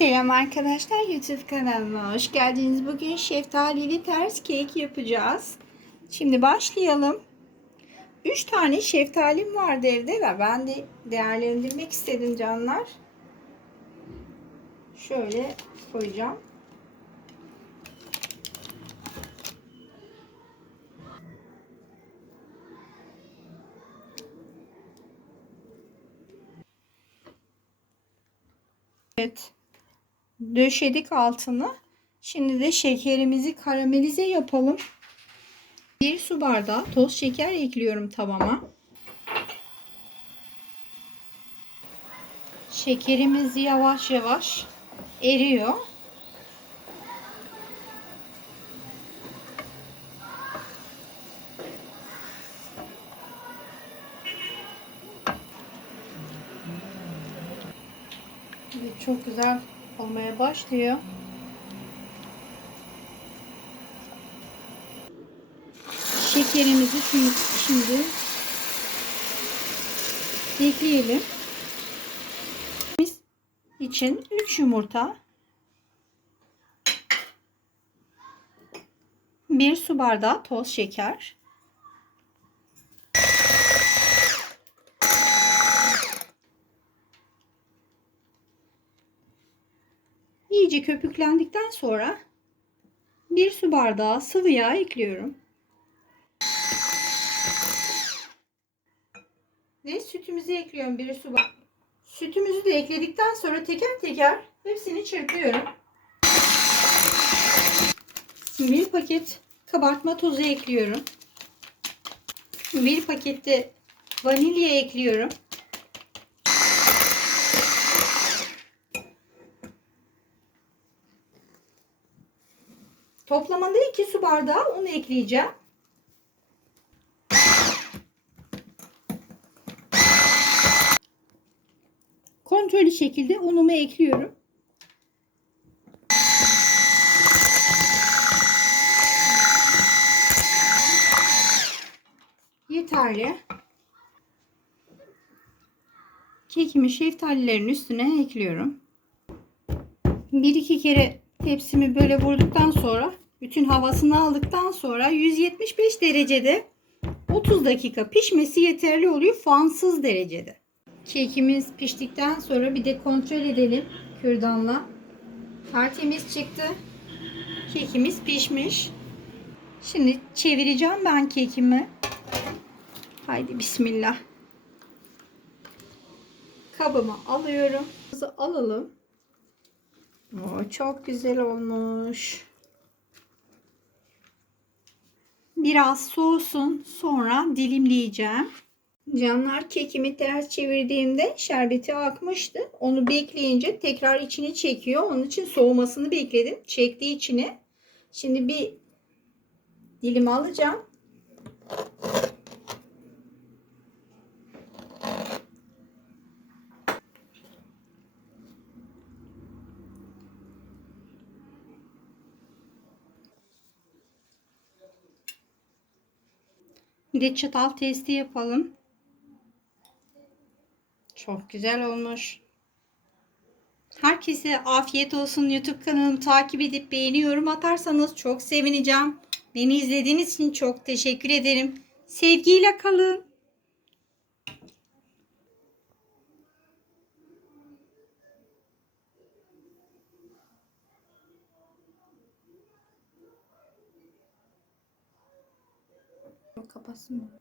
Selam arkadaşlar YouTube kanalıma hoş geldiniz. Bugün şeftalili ters kek yapacağız. Şimdi başlayalım. 3 tane şeftalim vardı evde ve ben de değerlendirmek istedim canlar. Şöyle koyacağım. Evet. Döşedik altını. Şimdi de şekerimizi karamelize yapalım. Bir su bardağı toz şeker ekliyorum tavama. Şekerimiz yavaş yavaş eriyor. Çok güzel olmaya başlıyor. Şekerimizi şimdi, ekleyelim. Biz için 3 yumurta, 1 su bardağı toz şeker, İyice köpüklendikten sonra bir su bardağı sıvı yağ ekliyorum. Ve sütümüzü ekliyorum bir su bardağı. Sütümüzü de ekledikten sonra teker teker hepsini çırpıyorum. Bir paket kabartma tozu ekliyorum. Bir pakette vanilya ekliyorum. Toplamında 2 su bardağı un ekleyeceğim. Kontrollü şekilde unumu ekliyorum. Yeterli. Kekimi şeftalilerin üstüne ekliyorum. Bir iki kere tepsimi böyle vurduktan sonra bütün havasını aldıktan sonra 175 derecede 30 dakika pişmesi yeterli oluyor fansız derecede. Kekimiz piştikten sonra bir de kontrol edelim kürdanla. Tertemiz çıktı. Kekimiz pişmiş. Şimdi çevireceğim ben kekimi. Haydi bismillah. Kabıma alıyorum. Alalım. Oo, çok güzel olmuş. Biraz soğusun. Sonra dilimleyeceğim. Canlar kekimi ters çevirdiğimde şerbeti akmıştı. Onu bekleyince tekrar içini çekiyor. Onun için soğumasını bekledim. Çekti içini. Şimdi bir dilim alacağım. Bir de çatal testi yapalım. Çok güzel olmuş. Herkese afiyet olsun. YouTube kanalımı takip edip beğeni yorum atarsanız çok sevineceğim. Beni izlediğiniz için çok teşekkür ederim. Sevgiyle kalın. próximo.